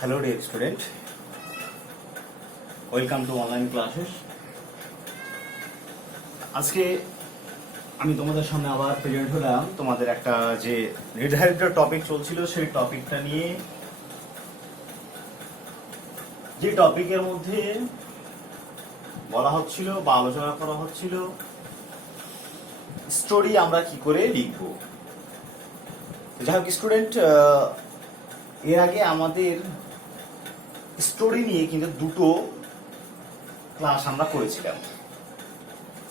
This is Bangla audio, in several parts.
Hello dear student, welcome to online classes. আজকে আমি তোমাদের সামনে আবার প্রেজেন্ট হলাম তোমাদের একটা যে নির্ধারিত টপিক চলছিল সেই টপিকটা নিয়ে, যে টপিকের মধ্যে বলা হচ্ছিল বা আলোচনা করা হচ্ছিল স্টোরি আমরা কি করে লিখব। যাই হোক স্টুডেন্ট, এর আগে আমাদের স্টোরি নিয়ে কিন্তু দুটো ক্লাস আমরা করেছিলাম।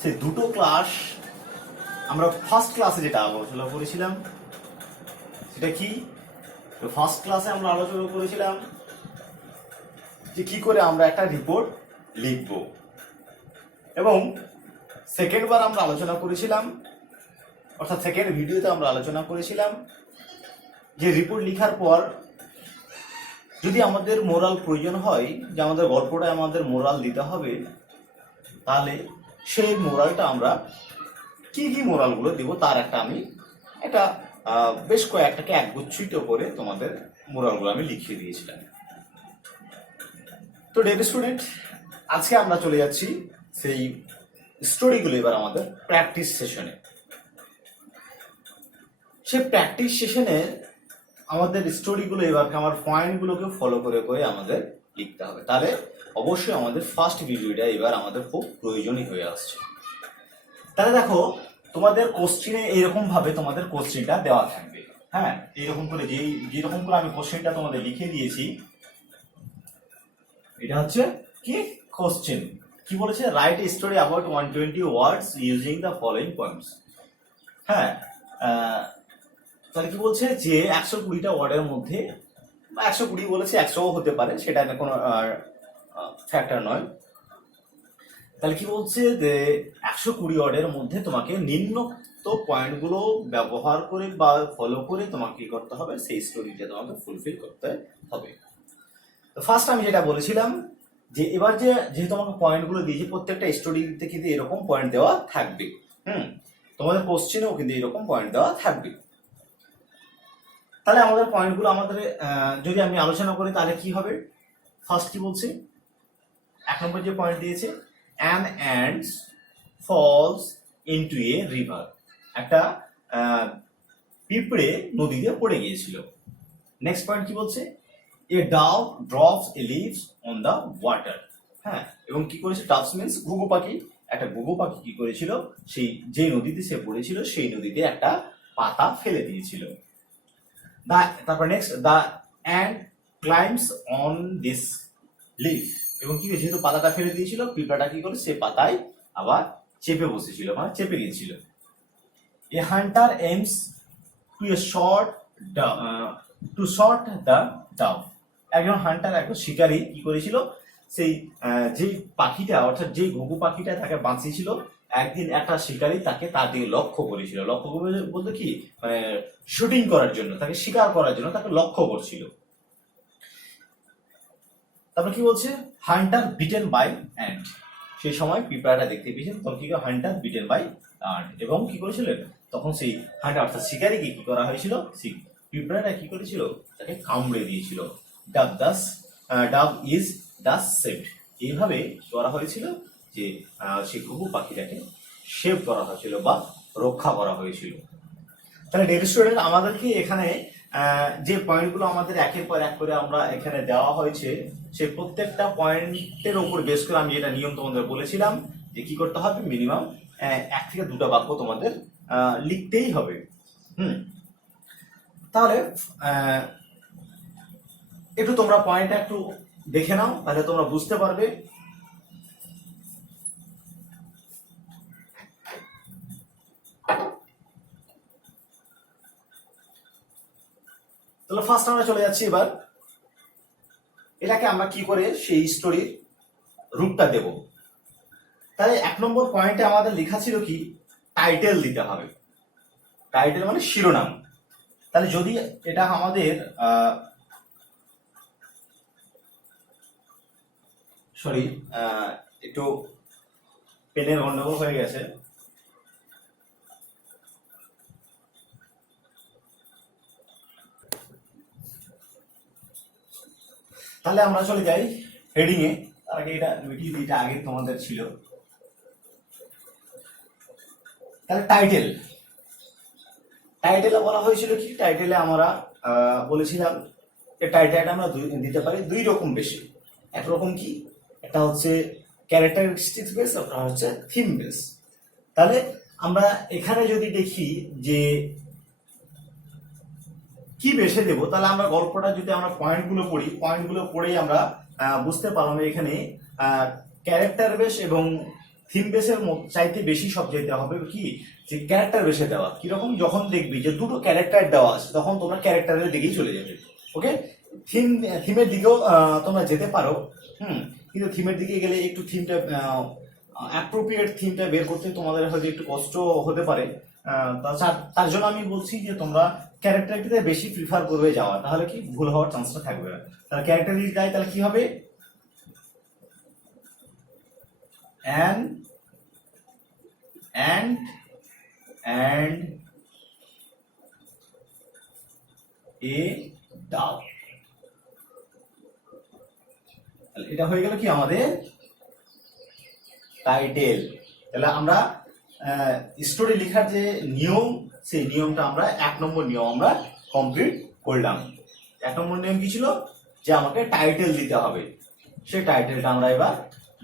সেই দুটো ক্লাস আমরা ফার্স্ট ক্লাসে যেটা আলোচনা করেছিলাম সেটা কি, ফার্স্ট ক্লাসে আমরা আলোচনা করেছিলাম যে কি করে আমরা একটা রিপোর্ট লিখব, এবং সেকেন্ড বার আমরা আলোচনা করেছিলাম, অর্থাৎ সেকেন্ড ভিডিওতে আমরা আলোচনা করেছিলাম যে রিপোর্ট লেখার পর যদি আমাদের মোরাল প্রয়োজন হয়, যে আমাদের গল্পটায় আমাদের মোরাল দিতে হবে, তাহলে সেই মোরালটা আমরা কি কি মোরালগুলো দেবো তার একটা বেশ কয়েকটাকে একগুচ্ছিত করে তোমাদের মোরালগুলো আমি লিখিয়ে দিয়েছিলাম। তো ডিয়ার স্টুডেন্ট, আজকে আমরা চলে যাচ্ছি সেই স্টোরিগুলো এবার আমাদের প্র্যাকটিস সেশনে। সেই প্র্যাকটিস সেশনে আমাদের স্টোরিগুলো এবার আমার পয়েন্টগুলোকে ফলো করে করে আমাদের লিখতে হবে। তাহলে অবশ্যই আমাদের ফার্স্ট ভিডিওটা এবার আমাদের খুব প্রয়োজনীয় হয়ে আসছে। তাহলে দেখো, তোমাদের কোশ্চিনে এইরকম ভাবে তোমাদের কোশ্চিনটা দেওয়া থাকবে। হ্যাঁ, এইরকম করে যেরকম করে আমি কোশ্চিনটা তোমাদের লিখে দিয়েছি, এটা হচ্ছে কি কোশ্চিন। কি বলেছে, write a story about 120 words using the following points. হ্যাঁ, তাহলে কি বলছে যে 120টা ওয়ার্ডের মধ্যে, 120 বলেছে, 100ও হতে পারে, সেটা কোনো ফ্যাক্টর নয়। তাহলে কি বলছে যে 120 ওয়ার্ডের মধ্যে তোমাকে নিম্নোক্ত পয়েন্টগুলো ব্যবহার করে বা ফলো করে তোমাকে কি করতে হবে, সেই স্টোরিটা তোমাকে ফুলফিল করতে হবে। তো ফার্স্ট আমি যেটা বলেছিলাম যে এবার যেহেতু আমাকে পয়েন্টগুলো দিয়েছি, প্রত্যেকটা স্টোরিতে কিন্তু এরকম পয়েন্ট দেওয়া থাকবে। তোমাদের কোশ্চেনেও কিন্তু এরকম পয়েন্ট দেওয়া থাকবে। তাহলে আমাদের পয়েন্টগুলো যদি আমি আলোচনা করি তাহলে কি হবে। ফার্স্ট কি বলছে, 1 নম্বর যে পয়েন্ট দিয়েছে, an ant falls into a river. একটা পিঁপড়ে নদীতে পড়ে গিয়েছিল। নেক্সট পয়েন্ট কি বলছে, a dove drops a leaves on the water. হ্যাঁ, এবং কি করেছে, ডাভস মিন্স ঘুঘু পাখি। একটা ঘুঘু পাখি কি করেছিল, সেই যে নদীতে সে পড়েছিল সেই নদীতে একটা পাতা ফেলে দিয়েছিল। তারপর next, the ant ক্লাইম্বস on this leaf. এবং কি যেহেতু পাতাটা ফেলে দিয়েছিল, পিঁপড়াটা কি করে, সে পাতায় আবার চেপে বসেছিল, মানে চেপে গিয়েছিল। A hunter aims to a shoot the dove. একজন হান্টার, একজন শিকারী কি করেছিল, সেই যে পাখিটা, অর্থাৎ যে ঘুঘু পাখিটা তাকে বাঁচিয়েছিল, একদিন একটা শিকারী তার দিকে লক্ষ্য করেছিল। লক্ষ্য করে বলতে কি, মানে শুটিং করার জন্য, তাকে শিকার করার জন্য তাকে লক্ষ্য করছিল। তারপর কি বলছে, হান্টার বিটেন বাই অ্যান্ট। সেই সময় পিঁপড়াটা দেখতে পেয়েছেন, তখন কি হান্টার বিটেন বাই অ্যান্ট, এবং কি করেছিলেন, তখন সেই হান্টার অর্থাৎ শিকারীকে কি করা হয়েছিল, পিঁপড়াটা কি করেছিল, তাকে কামড়ে দিয়েছিল। Dove is Das saved. এইভাবে করা হয়েছিল যে সেই ঘুঘু পাখিটাকে সেভ করা হয়েছিল বা রক্ষা করা হয়েছিল। তাহলে ডিয়ার স্টুডেন্ট, আমাদেরকে এখানে যে পয়েন্টগুলো আমাদের একের পর এক করে আমরা এখানে দেওয়া হয়েছে, সেই প্রত্যেকটা পয়েন্টের উপর বেস করে আমি যেটা নিয়ম তোমাদের বলেছিলাম যে কি করতে হবে, মিনিমাম 1 থেকে 2টা বাক্য তোমাদের লিখতেই হবে। তাহলে একটু তোমরা পয়েন্টটা একটু দেখে নাও, তাহলে তোমরা বুঝতে পারবে। তাহলে ফার্স্ট আমরা চলে যাচ্ছি এবার, এটাকে আমরা কি করে সেই স্টোরির রূপটা দেব। তাহলে 1 নম্বর পয়েন্টে আমাদের লেখা ছিল কি, টাইটেল দিতে হবে। টাইটেল মানে শিরোনাম। তাহলে যদি এটা আমাদের একটু পেনের গন্ডগোল হয়ে গেছে। তাহলে আমরা চলে যাই হেডিং এ। তার আগে এটা আগে তোমাদের ছিল। তাহলে টাইটেলে বলা হয়েছিল কি, টাইটেলে আমরা বলেছিলাম টাইটেলটা আমরা দিতে পারি দুই রকম বেশি। একরকম কি, একটা হচ্ছে ক্যারেক্টারিস্টিক্স বেস, ওটা হচ্ছে থিম বেস। তাহলে আমরা এখানে যদি দেখি যে কি বেছে দেবো, তাহলে আমরা গল্পটা যদি আমরা পয়েন্টগুলো পড়েই আমরা বুঝতে পারলাম এখানে ক্যারেক্টার বেস এবং থিম বেসের চাইতে বেশি সব যেতে হবে কি, যে ক্যারেক্টার বেসে দেওয়া। কিরকম, যখন দেখবি যে দুটো ক্যারেক্টার দেওয়া আছে তখন তোমরা ক্যারেক্টারের দিকেই চলে যাবে। ওকে, থিমের দিকেও তোমরা যেতে পারো, কিন্তু থিমের দিকে গেলে একটু থিমটা অ্যাপ্রোপ্রিয়েট থিমটা বের করতে তোমাদের হয়তো একটু কষ্ট হতে পারে। তার জন্য আমি বলছি যে তোমরা ক্যারেক্টারটিতে বেশি প্রিফার করবে যাওয়া, তাহলে কি ভুল হওয়ার চান্সটা থাকবে না। তাহলে ক্যারেক্টার যদি দেয় তাহলে কি হবে, and a dove। এটা হয়ে গেল কি আমাদের টাইটেল। তাহলে আমরা স্টোরি লেখার যে নিয়ম, সেই নিয়মটা আমরা 1 নম্বর নিয়ম আমরা কমপ্লিট করলাম। 1 নম্বর নিয়ম কি ছিল, যে আমাকে টাইটেল দিতে হবে, সেই টাইটেলটা আমরা এবার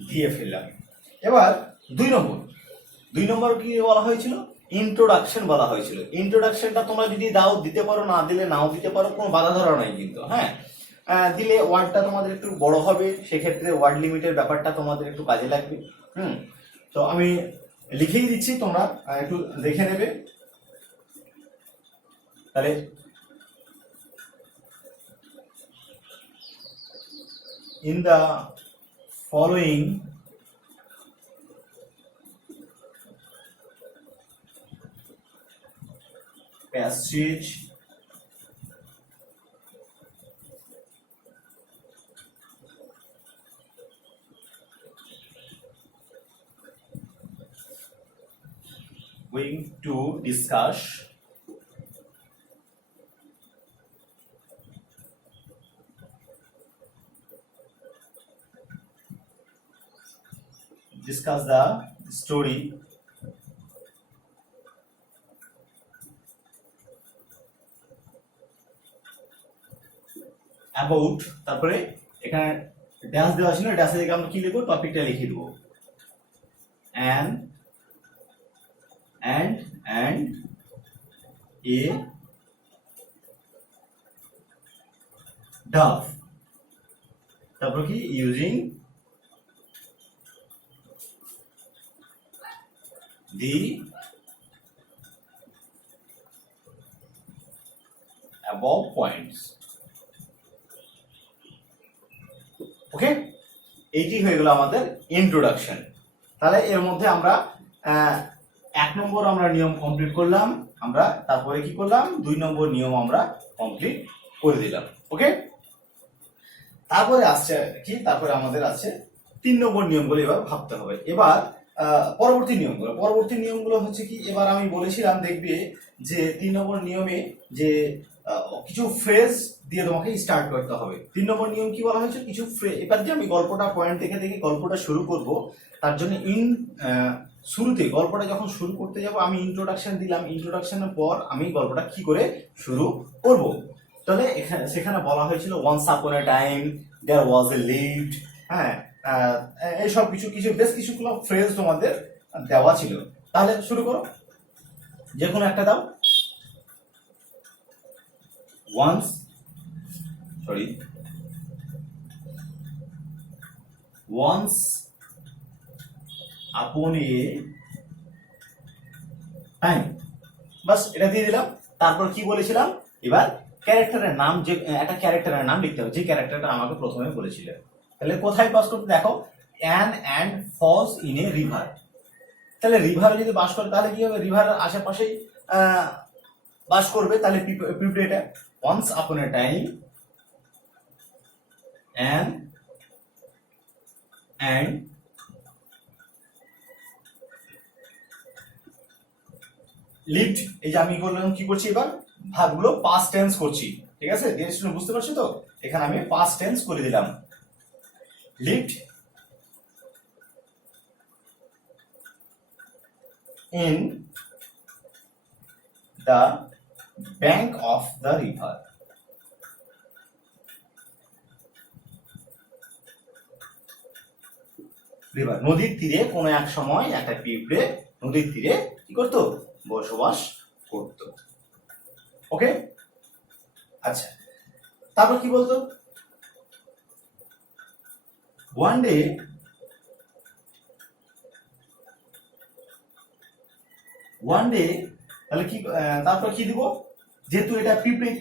দিয়ে ফেললাম। এবার 2 নম্বর কি বলা হয়েছিল, ইন্ট্রোডাকশন বলা হয়েছিল। ইন্ট্রোডাকশনটা তোমরা যদি দিতে পারো, না দিলে নাও দিতে পারো, কোনো বাধা ধরা নাই কিন্তু। হ্যাঁ, দিলে ওয়ার্ডটা তোমাদের একটু বড় হবে, সেক্ষেত্রে ওয়ার্ড লিমিটের ব্যাপারটা তোমাদের একটু কাজে লাগবে। তো আমি লিখেই দিচ্ছি, তোমরা একটু দেখে নেবে। তাহলে in the following passage going to discuss the story about, তারপরে এখানে ড্যাশ দেওয়া ছিল, ড্যাশে থেকে আমরা কি লিখবো, টপিকটা লিখে দেবো, and a dove, তারপর কি using the above points। ওকে, এইটি হয়ে গেল আমাদের ইন্ট্রোডাকশন। তাহলে এর মধ্যে আমরা 1 নম্বর আমরা নিয়ম কমপ্লিট করলাম, আমরা তারপরে কি করলাম, 2 নম্বর নিয়ম আমরা কমপ্লিট করে দিলাম। ওকে, তারপরে আসছে কি, তারপরে আমাদের আছে 3 নম্বর নিয়মগুলো এবার ভাবতে হবে। এবার পরবর্তী নিয়মগুলো হচ্ছে কি, এবার আমি বলেছিলাম দেখবে যে 3 নম্বর নিয়মে যে কিছু ফ্রেজ দিয়ে তোমাকে স্টার্ট করতে হবে। 3 নম্বর নিয়ম কি বলা হয়েছে, কিছু ফ্রেজ। এবার যে আমি গল্পটা পয়েন্ট দেখে গল্পটা শুরু করব, তার জন্য শুরুতে গল্পটা যখন শুরু করতে যাব আমি ইন্ট্রোডাকশন দিলাম, ইন্ট্রোডাকশনের পর আমি গল্পটা কি করে শুরু করব। তাহলে সেখানে বলা হয়েছিল ওয়ান্স আপন এ টাইম দেয়ার ওয়াজ এ লিড। হ্যাঁ, এইসব বেশ কিছুগুলো ফ্রেজ তোমাদের দেওয়া ছিল। তাহলে শুরু করো, যে কোনো একটা দাও। once upon a time, বাস এটা দিয়ে দিলাম। তারপর কি বলেছিলাম, এবার ক্যারেক্টারের নাম, যে একটা ক্যারেক্টারের নাম লিখতে হবে, যে ক্যারেক্টারটা আমাকে প্রথমে বলেছিল। তাহলে কোথায় বাস করতে, দেখো an ant falls in a river. তাহলে রিভারে যদি বাস করে তাহলে কি হবে, রিভারের আশেপাশেই বাস করবে। তাহলে পিপলেটা once upon a time and lived। এই যে আমি বললাম কি করছি, এবার ভাগগুলো পাস্ট টেন্স করছি, ঠিক আছে? জিনিসটা বুঝতে পারছো তো? এখানে আমি পাস্ট টেন্স করে দিলাম, lived in the bank of the river. River নদীর তীরে কোনো এক সময় একটা পিঁপড়ে নদীর তীরে কি করতো, বসবাস করত। ওকে, আচ্ছা, তারপর কি বলতো, ওয়ান ডে তাহলে কি, তারপর কি দিব, যেহেতু এটা পিঁপড়ে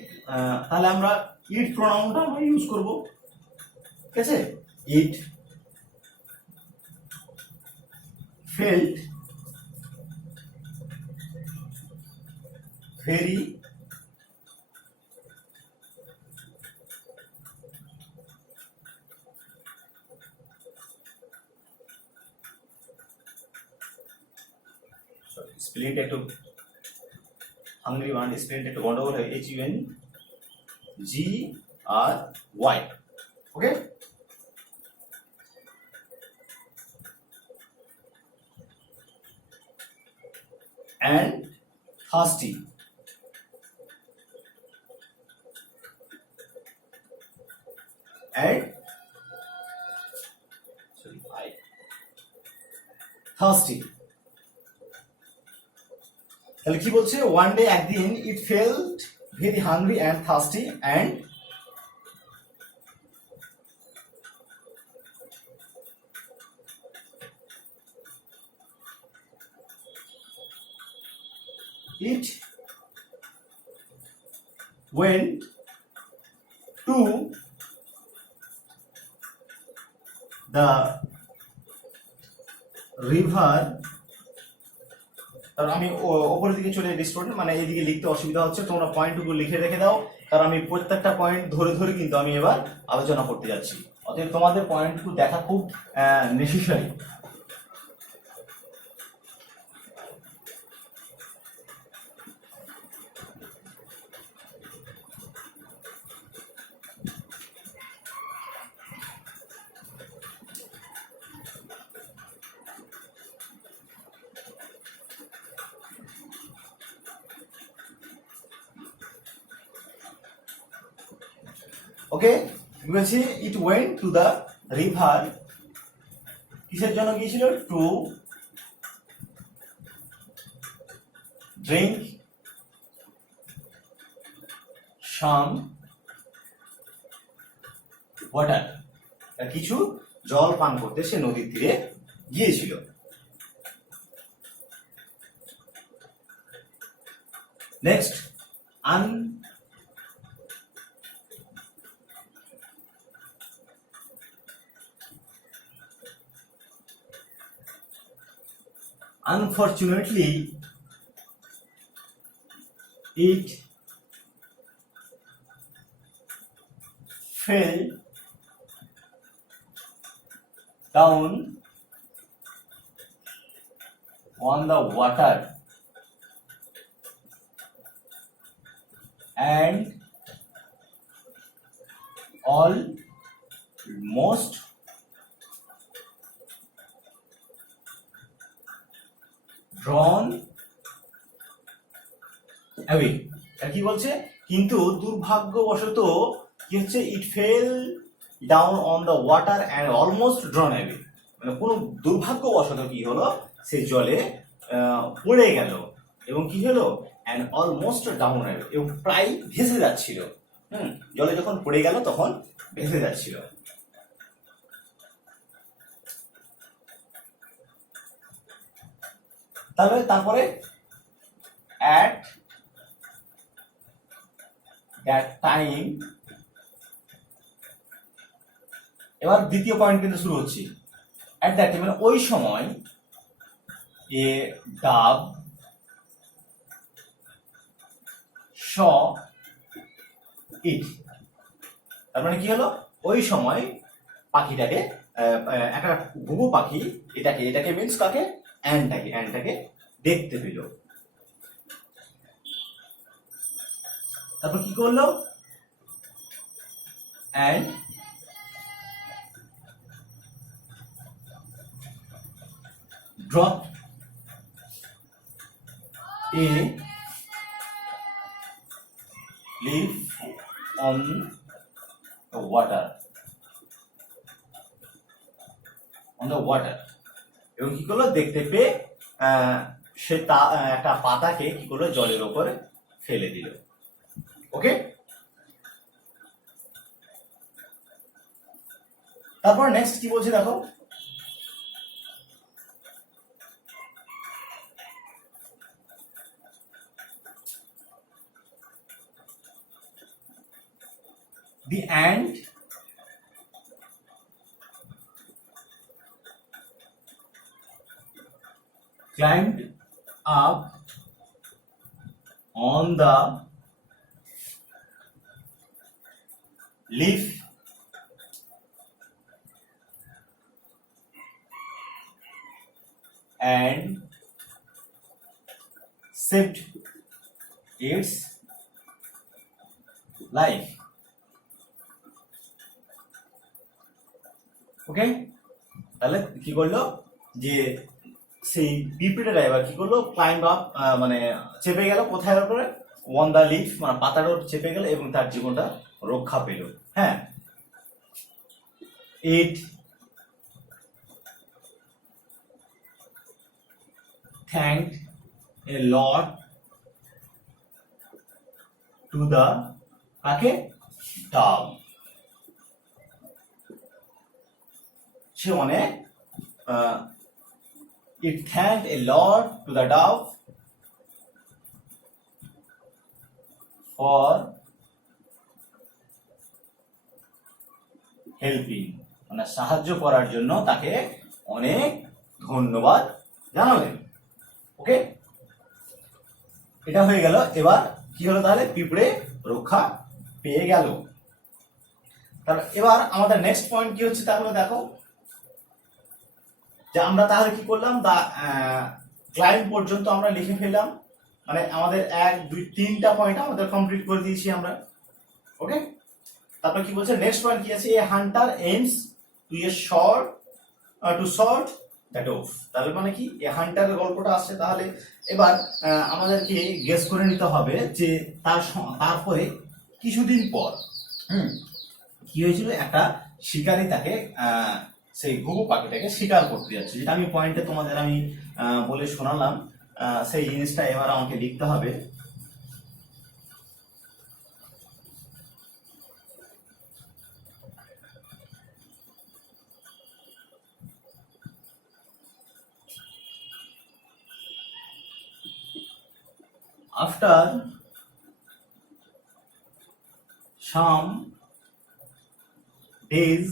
তাহলে আমরা ইট প্রোনাউনটা আমরা ইউজ করব, ঠিক আছে। ইট felt very স্পেলিংটা একটু হাঙ্গরি ওয়ান, স্পেলিংটা একটু গন্ডগোল হয়, HUNGRY। Okay, and thirsty, and thirsty। তাহলে কি বলছে, ওয়ান ডে একদিন, ইট felt very hungry and thirsty and it went to the river। কারণ আমি ওপরের দিকে চলে এসেছি স্টুডেন্ট, মানে এইদিকে লিখতে অসুবিধা হচ্ছে, তোমরা পয়েন্টগুলো লিখে রেখে দাও, কারণ আমি প্রত্যেকটা পয়েন্ট ধরে ধরে কিন্তু আমি এবার আলোচনা করতে যাচ্ছি, অতএব তোমাদের পয়েন্টগুলো দেখা খুব নেসেসারি। ওকে, বলছি it went to the river, কিসের জন্য গিয়েছিল, টু ড্রিঙ্ক সাম ওয়াটার, কিছু জল পান করতে সে নদীর তীরে গিয়েছিল। Next, unfortunately it fell down on the water and almost drawn away। কি বলছে, কিন্তু দুর্ভাগ্যবশত কি হচ্ছে, it fell down on the water and almost drown away, মানে কোনো দুর্ভাগ্যবশত কি হলো, সে জলে পড়ে গেল এবং কি হলো, অ্যান্ড অলমোস্ট ডাউন অ্যাওয়ে, এবং প্রায় ভেসে যাচ্ছিল। জলে যখন পড়ে গেল তখন ভেসে যাচ্ছিল। তারপরে at that time, এবার দ্বিতীয় পয়েন্ট কিন্তু শুরু হচ্ছে, at that time মানে ওই সময়, এ ডাব saw it, তার মানে কি হলো, ওই সময় পাখিটাকে, একটা ঘুঘু পাখি এটাকে মিন্স কাকে, অ্যান্ডটাকে দেখতে পেল। তারপর কি করলো, and drop a leaf on the water এবং কি করলো দেখতে পেয়ে সে একটা পাতাকে কি করলো জলের উপরে ফেলে দিল। ওকে, তারপর নেক্সট কি বলছে দেখো, the ant climbed up on the leaf and saved its life. ওকে, তাহলে কি করলো যে সেই পিঁপড়েটা এবার কি করলো, ক্লাইম্ব আপ মানে চেপে গেল কোথায় করে, অন দা লিফ মানে পাতার উপর চেপে গেল এবং তার জীবনটা রক্ষা পেল। হ্যাঁ, ইট thanked a lot to the কাকে, dog। সে অনেক it thanked a lot to the dog for helping মানে সাহায্য করার জন্য তাকে অনেক ধন্যবাদ জানালেন। ওকে, এটা হয়ে গেল। এবার কি হলো, তাহলে পিঁপড়ে রক্ষা পেয়ে গেল। তাহলে এবার আমাদের নেক্সট পয়েন্ট কি হচ্ছে, তাহলে দেখো যে আমরা তাহলে কি করলাম, দা ক্লাইম্ব পর্যন্ত আমরা লিখে ফেললাম, মানে আমাদের 1 2 3টা পয়েন্ট আমাদের কমপ্লিট করে দিয়েছি আমরা। ওকে, তারপর কি বলছে নেক্সট পয়েন্ট কি আছে, a hunter aims to a shoot to shoot that of. তাহলে মানে কি, এ হান্টারের গল্পটা আসছে। তাহলে এবার আমাদেরকে গেস করে নিতে হবে যে তারপরে কিছুদিন পর কি হয়েছিল, একটা শিকারী তাকে সেই ঘুঘু পাখিটাকে শিকার করতে যাচ্ছে, যেটা আমি পয়েন্টে তোমাদের আমি বলে শোনালাম। সেই জিনিসটা এবার আমাকে লিখতে হবে। After some days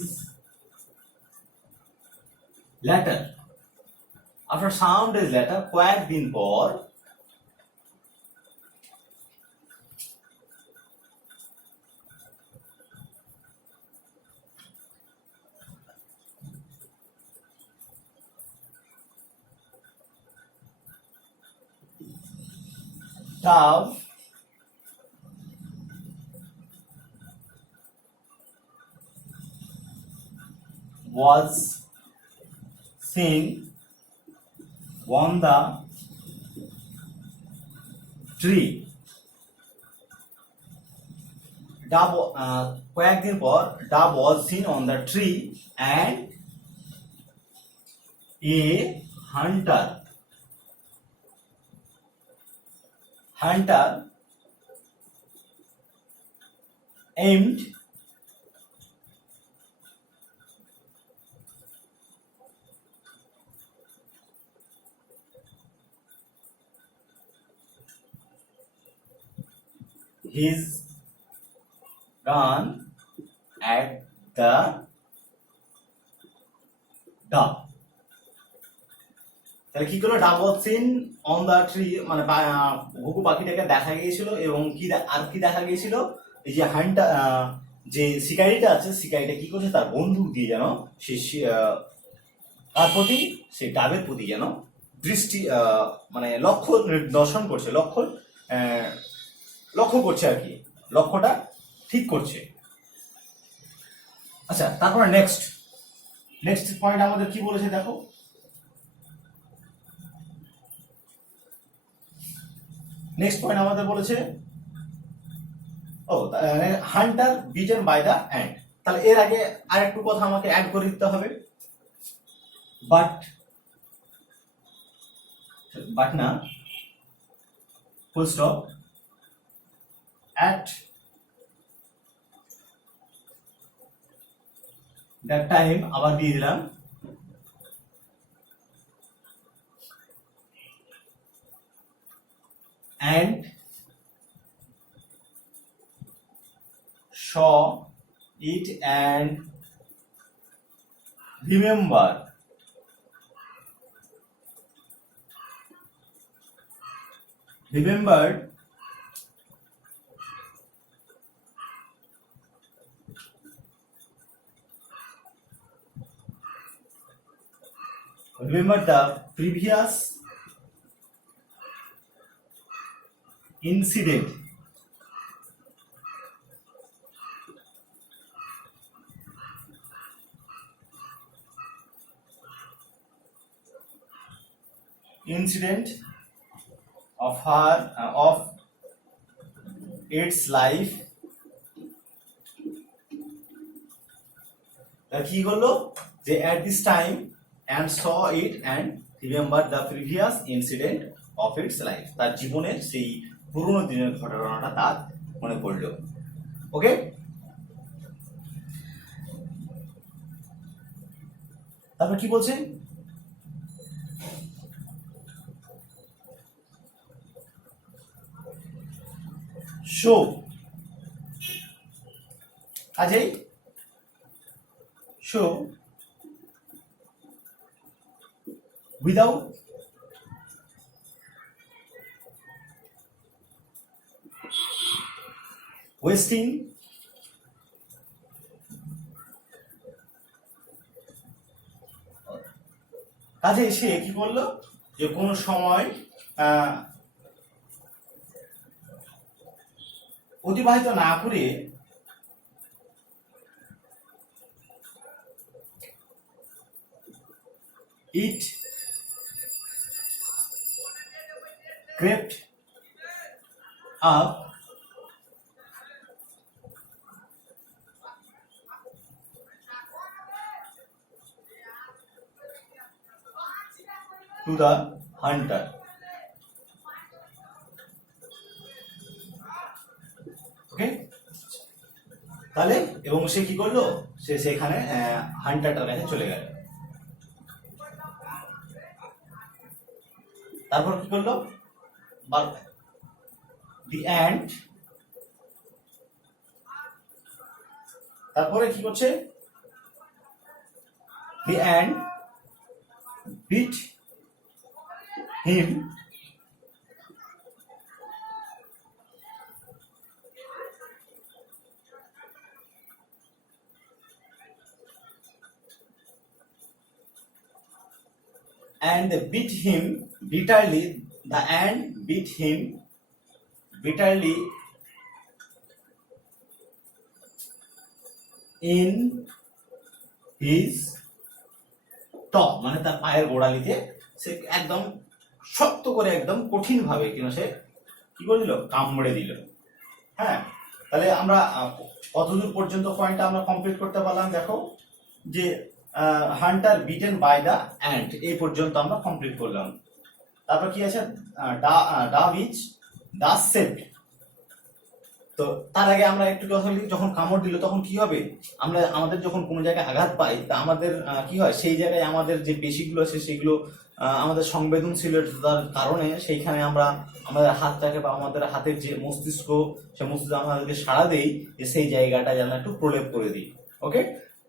later, কয়েকদিন পর dove was seen on the tree। Dove কয়েকদিন পর dove was seen on the tree and a hunter aimed his gun at the dove। তাহলে কি করলো, dove was seen on the tree মানে ঘুঘু পাখিটাকে দেখা গিয়েছিল এবং কি আর কি দেখা গিয়েছিল, এই যে হান্টার যে শিকারিটা আছে, শিকারিটা কি করছে, তার বন্দুক দিয়ে যেন সে তার প্রতি সে ডাবের প্রতি যেন দৃষ্টি মানে লক্ষ্য নির্দর্শন করছে, লক্ষ্য করছে আর কি, লক্ষ্যটা ঠিক করছে। আচ্ছা, তারপরে নেক্সট পয়েন্ট আমাদের কি বলেছে দেখো, নেক্সট পয়েন্ট আমাদের বলেছে hunter bitten by the ant. তাহলে এর আগে আরেকটু কথা আমাকে অ্যাড করে দিতে হবে, বাট না, full stop, at that time আবার দিয়ে দিলাম and saw it and remembered the previous incident of its life। কি হলো যে at this time and saw it and remember the previous incident of its life, তার জীবনের সেই পুরনো দিনের ঘটনাটা তার মনে পড়লো। ওকে, তারপর কি বলছে, শো, কাজেই শো without wasting কাজে সে কি বললো যে কোনো সময় অতিবাহিত না করে it crept up to the hunter। ওকে, তাহলে এবং সে কি করলো, সে সেখানে হান্টারটার কাছে চলে গেল। তারপর কি করলো, দি অ্যান্ট, তারপরে কি করছে, the ant bit him and beat him bitterly, the ant beat him bitterly in his top, মানে তার পায়ের গোড়ালিতে সে একদম শক্ত করে একদম কঠিন ভাবে কিনা সে কি করে দিল, কামড়ে দিল। হ্যাঁ, তাহলে আমরা কতদূর পর্যন্ত পয়েন্টটা আমরা কমপ্লিট করতে পারলাম দেখো, যে hunter bitten by the ant এই পর্যন্ত আমরা কমপ্লিট করলাম। তারপর কি আছে, দা সেভড। তো তার আগে আমরা একটু কথা বলি, যখন কামড় দিল তখন কি হবে, আমরা আমাদের যখন কোনো জায়গায় আঘাত পাই তা আমাদের কি হয়, সেই জায়গায় আমাদের যে পেশিগুলো আছে সেগুলো আমাদের সংবেদনশীলতার কারণে সেইখানে আমরা আমাদের হাতটাকে বা আমাদের হাতের যে মস্তিষ্ক, সে মস্তিষ্ক আমাদেরকে সাড়া দেই যে সেই জায়গাটা যেন একটু প্রলেপ করে দিই। ওকে,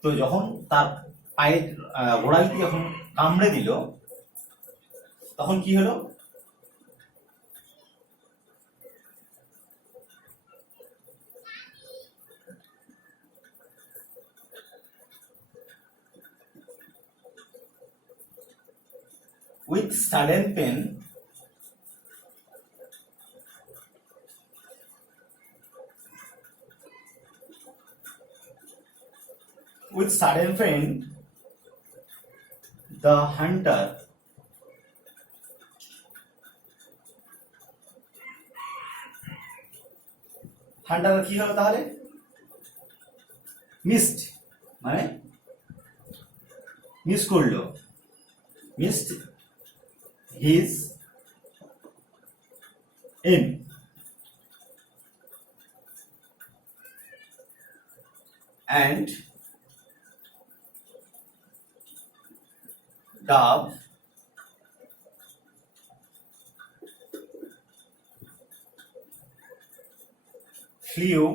তো যখন তার পায়ের গোড়ালিতে যখন কামড়ে দিল তখন কি হলো, with sudden pain with sudden faint the hunter কি হলো তাহলে? মিসড, মানে মিস করলো, missed his aim and dove flew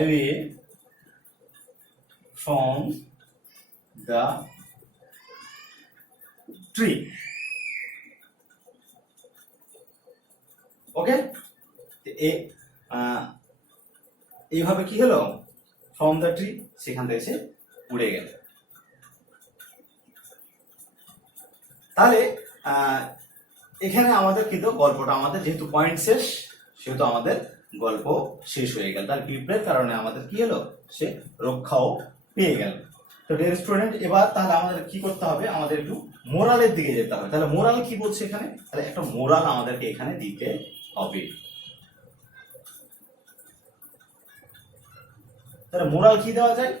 away from the tree. ওকে, এইভাবে কি হলো, ফ্রম দ্য ট্রি, সেখান থেকে সে উড়ে গেল। তাহলে এখানে আমাদের কিন্তু গল্পটা, আমাদের যেহেতু পয়েন্ট শেষ সেহেতু আমাদের গল্প শেষ হয়ে গেল। তার পিঁপড়ের কারণে আমাদের কি হলো, সে রক্ষাও পেয়ে গেল। তো ডিয়ার স্টুডেন্ট, এবার তাহলে আমাদের কি করতে হবে, আমাদের একটু মোরালের দিকে যেতে হবে। তাহলে মোরাল কি বলছে এখানে, তাহলে একটা মোরাল আমাদেরকে এখানে দিতে হবে। তাহলে মোরাল কি দেওয়া যায়,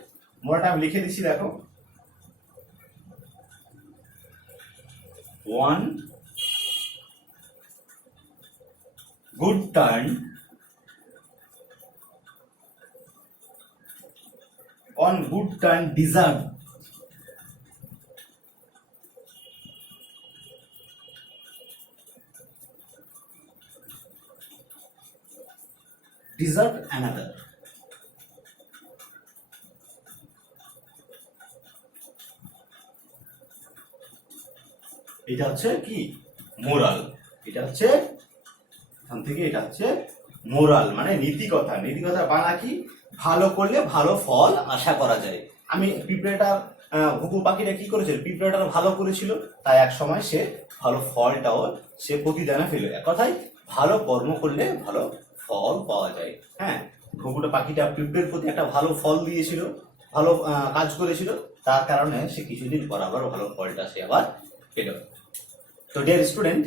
মোরালটা আমি লিখে দিচ্ছি, দেখো। One good turn deserve another. এটা হচ্ছে কি মোরাল, এটা হচ্ছে এখান থেকে, এটা হচ্ছে মোরাল মানে নীতিকথা। নীতিকথা বাংলা কি, ভালো করলে ভালো ফল আশা করা যায়। আমি পিঁপড়েটার, ঘুঘু পাখিটা কি করেছিল, পিঁপড়েটার ভালো করেছিল, তাই এক সময় সে ভালো ফলটাও সে প্রতিদানে পেল। এক কথায় ভালো কর্ম করলে ভালো ফল পাওয়া যায়। হ্যাঁ, ঘুঘুটা পাখিটা পিঁপড়ের প্রতি একটা ভালো ফল দিয়েছিল, ভালো কাজ করেছিল, তার কারণে সে কিছুদিন পর আবার ভালো ফলটা সে আবার পেল। তো ডিয়ার স্টুডেন্ট,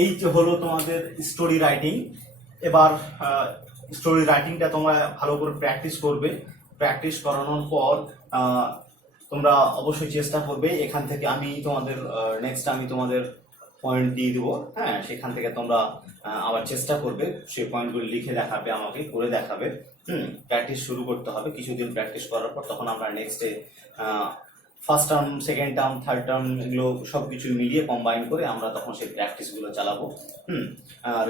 এই যে হলো তোমাদের স্টোরি রাইটিং। এবার স্টোরি রাইটিংটা তোমরা ভালো করে প্র্যাকটিস করবে। প্র্যাকটিস করানোর পর তোমরা অবশ্যই চেষ্টা করবে। এখান থেকে আমি তোমাদের নেক্সট আমি তোমাদের পয়েন্ট দিয়ে দেবো। হ্যাঁ, সেখান থেকে তোমরা আবার চেষ্টা করবে, সেই পয়েন্টগুলো লিখে দেখাবে, আমাকে করে দেখাবে। প্র্যাকটিস শুরু করতে হবে। কিছুদিন প্র্যাকটিস করার পর তখন আমরা নেক্সটে first term, second term, third term, এগুলো সবকিছু মিলিয়ে কম্বাইন করে আমরা তখন সেই প্র্যাকটিসগুলো চালাবো।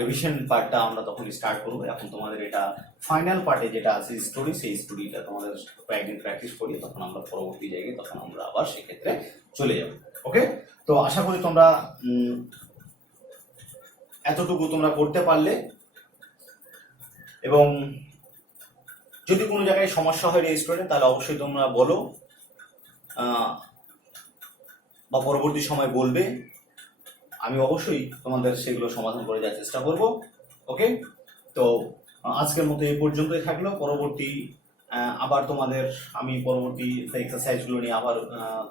রিভিশন পার্টটা আমরা তখন স্টার্ট করবো। এখন তোমাদের এটা ফাইনাল পার্টে যেটা আছে স্টোরি, সেই স্টোরিটা তোমাদের কয়েকদিন প্র্যাকটিস করি, তখন আমরা পরবর্তী জায়গায় তখন আমরা আবার সেক্ষেত্রে চলে যাব। ওকে, তো আশা করি তোমরা এতটুকু তোমরা করতে পারলে। এবং যদি কোনো জায়গায় সমস্যা হয় স্টুডেন্ট, তাহলে অবশ্যই তোমরা বলো বা পরবর্তী সময় বলবে। আমি অবশ্যই তোমাদের সেগুলো সমাধান করে দেওয়ার চেষ্টা করব। ওকে, তো আজকের মতো এই পর্যন্তই থাকলো। পরবর্তী আবার তোমাদের আমি পরবর্তী এক্সারসাইজগুলো নিয়ে আবার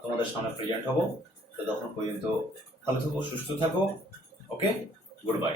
তোমাদের সামনে প্রেজেন্ট হব। তো তখন পর্যন্ত ভালো থাকো, সুস্থ থাকো। ওকে, গুড বাই।